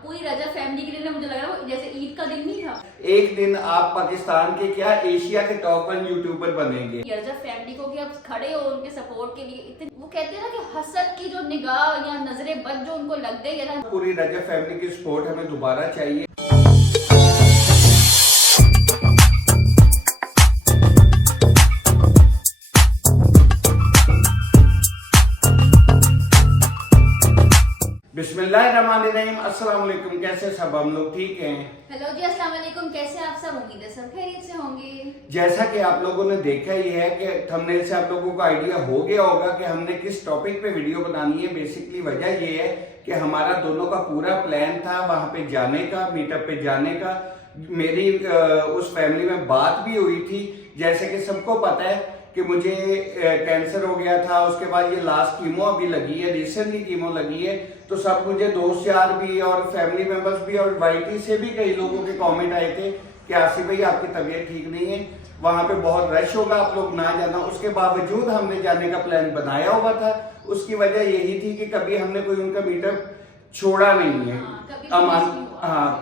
पूरी रजब फैमिली के लिए ना मुझे लग रहा है वो जैसे ईद का दिन नहीं था। एक दिन आप पाकिस्तान के क्या एशिया के टॉप 1 यूट्यूबर बनेंगे। रजब फैमिली को कि आप खड़े हो उनके सपोर्ट के लिए, इतने वो कहते हैं ना कि हसद की जो निगाह या नजरे बद जो उनको लग गई है ना। पूरी रजब फैमिली की सपोर्ट हमें दोबारा चाहिए। बिस्मिल्लाहिर्रहमानिर्रहीम। अस्सलाम वालेकुम। कैसे सब हम लोग ठीक हैं? हेलो जी, अस्सलाम वालेकुम। कैसे आप सब? उम्मीद है सब खैरियत से होंगे। जैसा कि आप लोगों ने देखा ही है कि थंबनेल से आप लोगों को आइडिया हो गया होगा कि हमने किस टॉपिक पे वीडियो बनानी है। बेसिकली वजह ये है कि हमारा दोनों का पूरा प्लान था वहां पे जाने का, मीटअप पे जाने का। मेरी उस फैमिली में बात भी हुई थी। जैसे कि सबको पता है कि मुझे कैंसर हो गया था, उसके बाद ये लास्ट कीमो अभी लगी है, रिसेंटली कीमो लगी है। तो सब मुझे दोस्त यार भी और फैमिली मेंबर्स भी और वाईटी से भी कई लोगों के कमेंट आए थे कि आसिफ भाई आपकी तबीयत ठीक नहीं है, वहां पे बहुत रश होगा, आप लोग ना जाना। उसके बावजूद हमने जाने का प्लान बनाया हुआ था। उसकी वजह यही थी कि कभी हमने कोई उनका मीटअप छोड़ा नहीं है।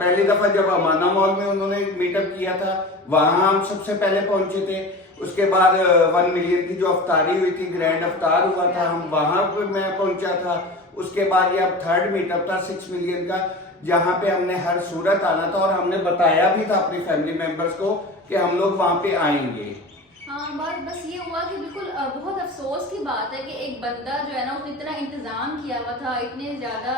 पहली दफा जब अमाना मॉल में उन्होंने मीटअप किया था वहां हम सबसे पहले पहुंचे थे। उसके बाद 1 मिलियन की जो अफ्तारी हुई थी, ग्रैंड अफ्तार हुआ था, हम वहां पर मैं पहुंचा था। उसके बाद ये अब 3rd मीटअप था 6 मिलियन का, जहां पे हमने हर सूरत आना था और हमने बताया भी था अपनी फैमिली मेंबर्स को कि हम लोग वहां पे आएंगे। हाँ, बस ये हुआ कि बिल्कुल बहुत अफसोस की बात है कि एक बंदा जो है ना उसने इतना इंतजाम किया हुआ था, इतने ज्यादा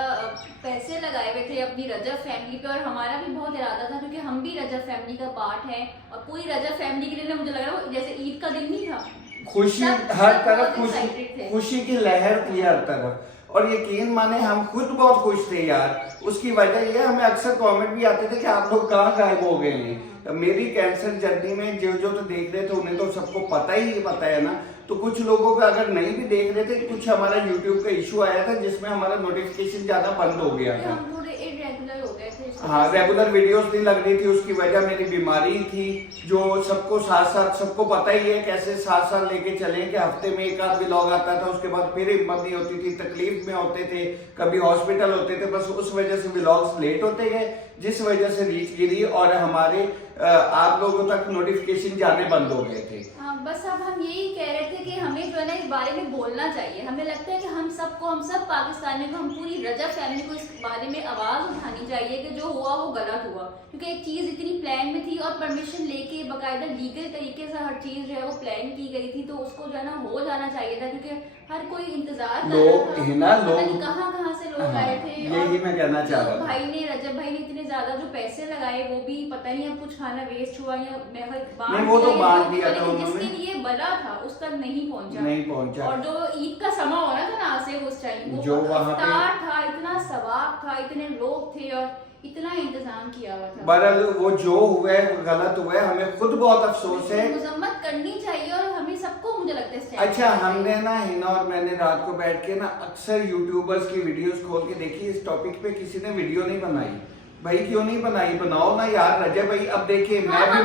पैसे लगाए हुए थे अपनी रजब फैमिली पे, और हमारा भी बहुत इरादा था क्योंकि हम भी रजब फैमिली का पार्ट है। और पूरी रजब फैमिली के लिए ना मुझे लग रहा है वो जैसे ईद का दिन नहीं था। खुशी हर तरफ, खुशी की लहर थी हर तरफ। और यकीन माने हम खुद बहुत खुश थे यार। उसकी वजह यह हमें अक्सर कमेंट भी आते थे कि आप लोग कहाँ गायब हो गए हैं। मेरी कैंसर जर्नी में जो जो तो देख रहे थे उन्हें तो सबको पता ही पता है ना। तो कुछ लोगों को अगर नहीं भी देख रहे थे, कुछ हमारा यूट्यूब का इशू आया था जिसमें हमारा नोटिफिकेशन ज्यादा बंद हो गया था। हम थोड़े इरेगुलर हो गए थे। हाँ, रेगुलर वीडियोस नहीं लग रही थी। उसकी वजह मेरी बीमारी थी जो सबको साथ साथ, सबको पता ही है कैसे साथ साथ लेके चले कि हफ्ते में एक आध व्लॉग आता था, उसके बाद फिर हिम्मत नहीं होती थी, तकलीफ में होते थे, कभी हॉस्पिटल होते थे। बस उस वजह से व्लॉग्स लेट होते गए, जिस वजह से रीच गिरी और हमारे आप लोगों तक नोटिफिकेशन जाने बंद हो गए थे। बस अब हम यही कह रहे थे कि हमें जो है ना इस बारे में बोलना चाहिए। हमें लगता है कि हम सब पाकिस्तानियों को, हम पूरी रजब फैमिली को इस बारे में आवाज उठानी चाहिए कि जो हुआ वो गलत हुआ। क्योंकि एक चीज इतनी प्लान में थी और परमिशन लेके बाकायदा लीगल तरीके से हर चीज जो है वो प्लान की गई थी, तो उसको जो है ना हो जाना चाहिए था। क्योंकि हर कोई इंतजार कर रहा था, लोग कहाँ से लोग आए थे। यही मैं कहना चाह रहा था। रजब भाई ने इतने ज्यादा जो पैसे लगाए वो भी पता नहीं अब कुछ खाना वेस्ट हुआ या वो तो बांट दिया था उन्होंने। जिसके लिए बना था उस तक नहीं पहुंचा। और जो ईद का समा होना था ना आसिफ उस टाइम, वो जो वहाँ पे था, इतना सवाब था, इतने लोग थे और इतना इंतजाम किया हुआ था। बहरहाल वो जो हुआ है वो गलत हुआ है, हमें खुद बहुत अफसोस है। मजम्मत करनी चाहिए और हमें सबको, मुझे लगता है। अच्छा, हमने ना हिना और मैंने रात को बैठ के ना अक्सर यूट्यूबर्स की वीडियोस खोल के देखी। इस टॉपिक पे किसी ने वीडियो नहीं बनाई। भाई क्यों नहीं बनाई? बनाओ ना यार। रजब भाई अब देखिए, मैं भी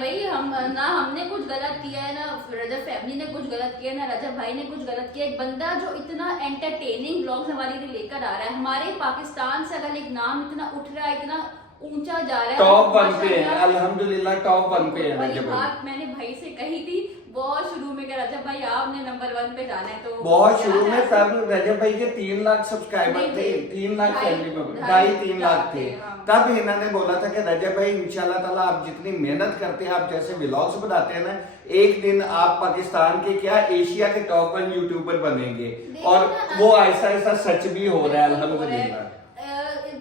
भाई हम ना, हमने कुछ गलत किया है ना रजब फैमिली ने कुछ गलत किया, ना रजब भाई ने कुछ गलत किया। एक बंदा जो इतना एंटरटेनिंग ब्लॉग्स हमारे लिए लेकर आ रहा है, हमारे पाकिस्तान से अगर एक नाम इतना उठ रहा है, इतना ऊंचा जा रहा है, टॉप 1 पे है, अल्हम्दुलिल्लाह टॉप 1 पे है रजब भाई। बात मैंने भाई से कही थी बहुत शुरू में कि रजब भाई आपने नंबर 1 पे जाना है। तो बहुत शुरू में, तब रजब भाई के 3 लाख सब्सक्राइबर थे, 3 लाख फैमिली में, 2.5-3 लाख थे। तब हिना ने बोला था कि रजब भाई इंशाल्लाह ताला आप जितनी मेहनत करते हैं, आप जैसे व्लॉग्स बनाते हैं ना, एक दिन आप पाकिस्तान के क्या एशिया के टॉप 1 यूट्यूबर बनेंगे। और वो ऐसा ऐसा सच भी हो रहा है अल्हम्दुलिल्लाह।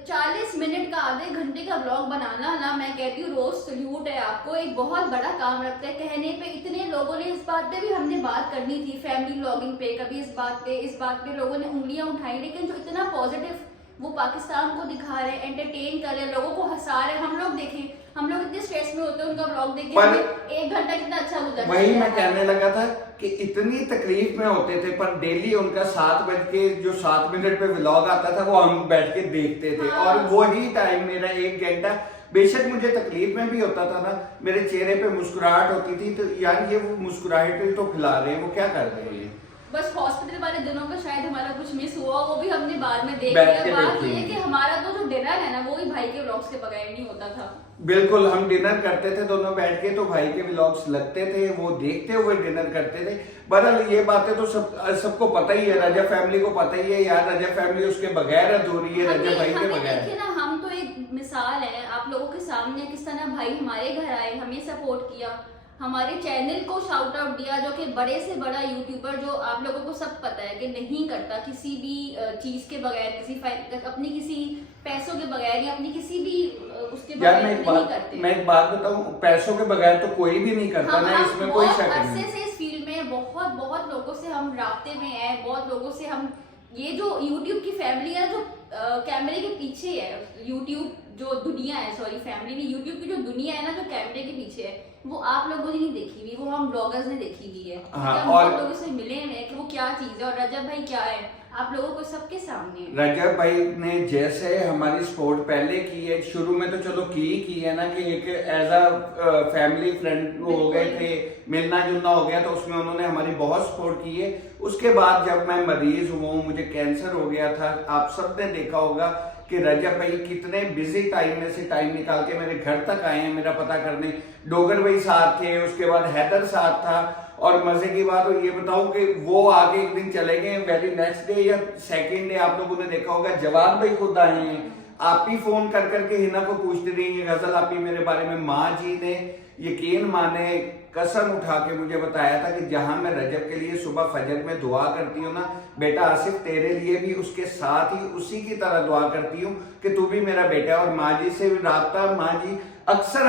40 मिनट का, आधे घंटे का ब्लॉग बनाना ना, मैं कहती हूँ रोज सल्यूट है आपको, एक बहुत बड़ा काम रखता है। कहने पे इतने लोगों ने, इस बात पे भी हमने बात करनी थी फैमिली ब्लॉगिंग पे, कभी इस बात पे लोगों ने उंगलियां उठाई, लेकिन जो इतना पॉजिटिव वो पाकिस्तान को दिखा रहे, एंटरटेन कर रहे, लोगों को हंसा रहे। हम लोग देखें, हम लोग इतने स्ट्रेस में होते हैं, उनका ब्लॉग देखें, 1 घंटा कितना अच्छा गुजरता है। वही मैं कहने लगा था कि इतनी तकलीफ में होते थे, पर डेली उनका 7 बज के जो 7 मिनट पे व्लॉग आता था वो हम बैठ के देखते थे। और वही टाइम मेरा 1 घंटा, बेशक मुझे तकलीफ में भी होता था ना, मेरे चेहरे पे मुस्कुराहट होती थी, तो यार ये वो मुस्कुराहट तो खिला रहे हैं, वो क्या कर रहे हैं। बस हॉस्पिटल वाले दिनों में शायद हमारा कुछ मिस हुआ, वो भी हमने बाद में देख बैठ के लिया। बात ये है देखेंगे। कि हमारा तो जो डिनर है ना वो ही भाई के व्लॉग्स के बगैर नहीं होता था। बिल्कुल, हम डिनर करते थे दोनों बैठ के, तो भाई के व्लॉग्स लगते थे, वो देखते हुए डिनर करते थे। बहरहाल ये बातें तो सबको पता ही है, रजब फैमिली को पता ही है यार, रजब फैमिली उसके बगैर अधूरी है, रजब भाई के बगैर। देखिए ना, हम तो एक मिसाल है आप लोगों के सामने, किस तरह भाई हमारे घर आए, हमें सपोर्ट किया, हमारे चैनल को शाउट आउट दिया, जो कि बड़े से बड़ा यूट्यूबर, जो आप लोगों को सब पता है कि नहीं करता किसी भी चीज के बगैर, अपनी किसी पैसों के बगैर या अपनी किसी भी उसके यार बगैर नहीं करते। मैं एक बात बताऊं, पैसों के बगैर तो कोई भी नहीं करता ना, इसमें कोई शक नहीं। अरसे से इस फील्ड में बहुत लोगों से हम राब्ते में हैं, बहुत लोगों से हम, ये जो YouTube की फैमिली है, जो कैमरे के पीछे है, YouTube जो दुनिया है, सॉरी फैमिली नहीं, YouTube की जो दुनिया है ना, जो कैमरे के पीछे है, वो आप लोगों ने नहीं देखी हुई, वो हम ब्लॉगर्स ने देखी हुई है। हाँ, हम और बहुत लोगों से मिले हैं कि वो क्या चीज है, और रजब भाई क्या है, आप लोगों को सबके सामने है। रजब भाई ने जैसे हमारी सपोर्ट पहले की है, शुरू में तो चलो की है ना, कि एक एज अ फैमिली फ्रेंड हो गए थे, मिलना जुलना हो गया, तो उसमें उन्होंने हमारी बहुत सपोर्ट की है। उसके बाद जब मैं मरीज हुआ, मुझे कैंसर हो गया था, आप सब ने देखा होगा कि रजब भाई कितने बिजी टाइम में से टाइम निकाल के मेरे घर तक आए हैं मेरा पता करने। डोगर भाई साथ थे, उसके बाद हैदर साथ था, और मजे की बात ये बताऊं कि वो आगे एक दिन चले गए, वेरी नेक्स्ट डे या सेकंड डे आप लोगों ने देखा होगा जवान भाई खुद आए हैं। आप ही फोन कर करके हिना को पूछती रही है, गजल आप ही मेरे बारे में। माँ जी ने यकीन माने कसम उठा के मुझे बताया था कि जहां मैं रजब के लिए सुबह फजर में दुआ करती हूँ ना बेटा आसिफ, तेरे लिए भी उसके साथ ही उसी की तरह दुआ करती हूँ कि तू भी मेरा बेटा है। और माँ जी से राब्ता, माँ जी अक्सर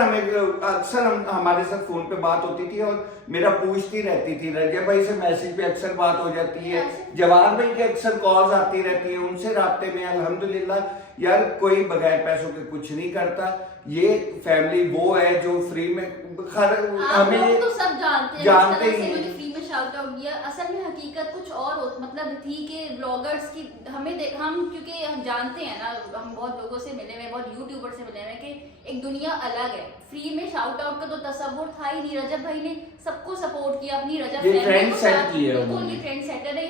हमारे साथ फोन पे बात होती थी और मेरा पूछती रहती थी। रजब भाई से मैसेज पे अक्सर बात हो जाती है, जवान भाई के अक्सर कॉल्स आती रहती है, उनसे राब्ते में अल्हम्दुलिल्लाह। यार कोई बगैर पैसों के कुछ नहीं करता, ये फैमिली वो है जो फ्री में हमें तो सब जानते हैं मुझे फ्री में शाउट आउट दिया। असल में हकीकत कुछ और मतलब थी कि ब्लॉगर्स की हम क्योंकि हम जानते हैं ना, हम बहुत लोगों से मिले हुए, बहुत यूट्यूबर से मिले हुए कि एक दुनिया अलग है। फ्री में शाउट आउट का तो तसव्वुर था ही नहीं। रजब भाई ने सबको सपोर्ट किया, अपनी रजब ट्रेंड सेट की है, बिल्कुल ये ट्रेंड सेटर है।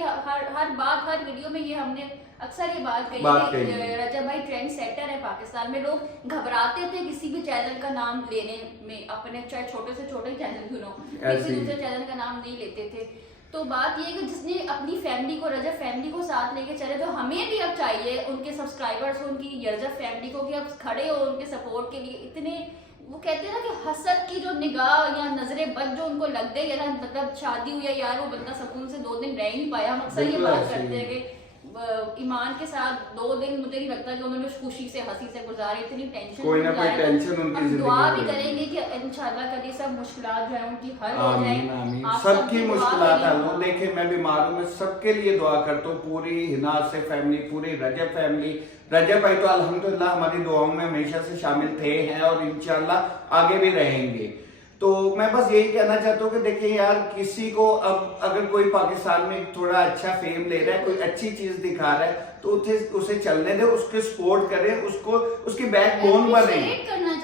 हर बात, हर वीडियो में ये हमने अक्सर ये बात कही है, रजब भाई ट्रेंड सेटर है। पाकिस्तान में लोग घबराते थे किसी भी चैनल का नाम लेने में, अपने चाहे छोटे से छोटे चैनल क्यों ना, किसी दूसरे चैनल का नाम नहीं लेते थे। तो बात ये कि जिसने अपनी फैमिली को, रजब फैमिली को साथ लेके चले, तो हमें भी अब चाहिए उनके सब्सक्राइबर्स को, उनकी रजब फैमिली को, कि अब खड़े हो उनके सपोर्ट के लिए। इतने वो कहते हैं ना कि हसद की जो निगाह या नजरें बद जो उनको लग गई है ना, मतलब शादी हुई है यार, वो बंदा सुकून से 2 दिन रह नहीं पाया। हम अक्सर ये बात करते हैं कि ईमान के साथ 2 दिन मुझे नहीं लगता कि उन्होंने खुशी से हंसी से गुजारे, इतनी टेंशन कोई ना कोई टेंशन उनकी जिंदगी में। दुआ भी करेंगे कि इंशाल्लाह कभी सब मुश्किलात जो है उनकी हल हो जाए, सबकी मुश्किलात हल हो। देखिए मैं बीमार हूँ, मैं सबके लिए दुआ करता हूँ, पूरी हिना से फैमिली, पूरी रजब फैमिली। रजब भाई तो अल्हम्दुलिल्लाह हमारी दुआओं में हमेशा से शामिल थे हैं और इंशाल्लाह आगे भी रहेंगे। तो मैं बस यही कहना चाहता हूँ कि देखिए यार, किसी को अब अगर कोई पाकिस्तान में थोड़ा अच्छा फेम ले रहा है, कोई अच्छी चीज दिखा रहा है, तो उसे चलने दे, उसके सपोर्ट करें, उसको उसकी बैकबोन बने,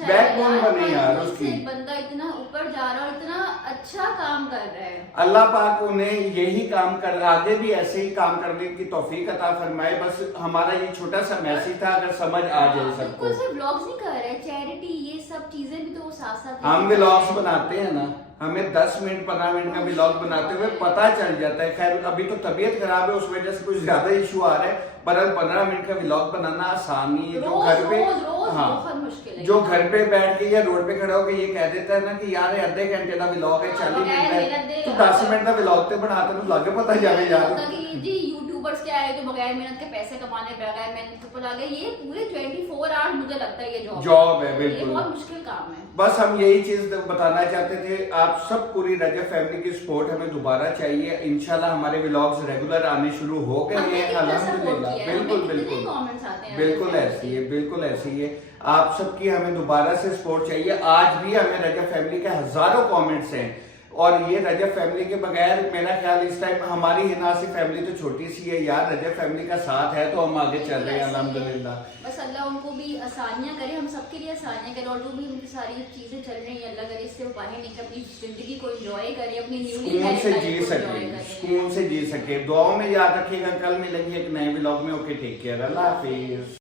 बैकबोन बने यार उसकी। बंदा इतना ऊपर जा रहा है, इतना अच्छा काम कर रहा है, अल्लाह पाक उन्हें यही काम कर, आगे भी ऐसे ही काम करने की तौफीक अता फरमाए। बस हमारा ये छोटा सा मैसेज था, अगर समझ आ जाए सबको। सिर्फ व्लॉग्स नहीं कर रहे, चैरिटी ये सब चीजें भी तो वो साथ साथ हम व्लॉग्स बनाते हैं ना, हमें 10 मिनट 15 मिनट का व्लॉग बनाते हुए पता चल जाता है। खैर अभी तो तबीयत खराब है, उस वजह से कुछ ज्यादा इशू आ रहा है, पर 15 मिनट का व्लॉग बनाना आसान नहीं है। जो घर पे बहुत मुश्किल है, जो घर पे बैठ के या रोड पे खड़ा होकर ये कह देता है ना कि यार आधे घंटे का व्लॉग है, 40 मिनट है, तो 10 मिनट का व्लॉग तो बनाते तो लगे पता जाए यार जी यूट्यूबर्स क्या है जो बगैर मेहनत के पैसे कमाने, बगैर मेहनत के लगे, ये पूरे 24 आवर्स मुझे लगता है ये जॉब है। बिल्कुल बहुत मुश्किल काम है। बस हम यही चीज बताना चाहते थे, आप सब पूरी रजब फैमिली की सपोर्ट हमें दोबारा चाहिए। इंशाल्लाह हमारे व्लॉग्स रेगुलर आने शुरू हो गए हैं अल्हम्दुलिल्लाह। बिल्कुल बिल्कुल ऐसी है, बिल्कुल ऐसी है। आप सबकी हमें दोबारा से सपोर्ट चाहिए। आज भी हमें रजब फैमिली के हजारों कमेंट्स हैं और ये रजब फैमिली के बगैर मेरा ख्याल इस टाइम हमारी हिना से फैमिली तो छोटी सी है यार, रजब फैमिली का साथ है तो हम आगे चल रहे हैं अल्हम्दुलिल्लाह। बस अल्लाह उनको भी आसानियां करे, हम सबके लिए आसानियां करे, और जो भी उनकी सारी चीजें चल रही हैं अल्लाह करे इससे वो बाहर निकल अपनी जिंदगी को एंजॉय करे, अपनी न्यूली सुकून से जी सके, सुकून से जी सके। दुआओं में याद रखिएगा, कल मिलेंगे एक नए व्लॉग में। ओके, टेक केयर, अल्लाह हाफिज।